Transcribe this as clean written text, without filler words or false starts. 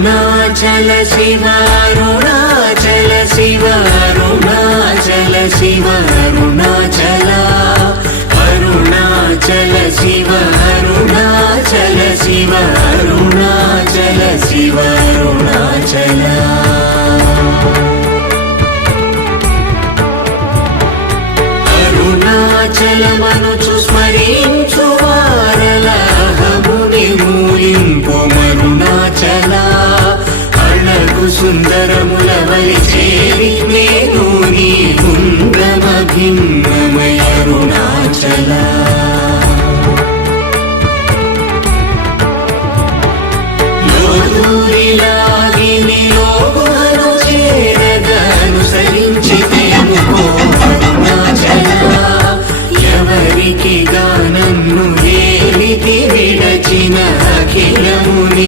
అరుణాచల శివ అరుణాచల శివ అరుణాచల శివ అరుణాచల అరుణాచల శివ అరుణాచల శివ అరుణాచల శివ అరుణాచల అరుణాచలమనుచు స్మరించు వారలహముని మూలింపు మరుణాచల అళగు సుందరముల వలి చేరి నేను నీ గుండ్రమ భిన్నమయ అరుణాచల లోదూరిలా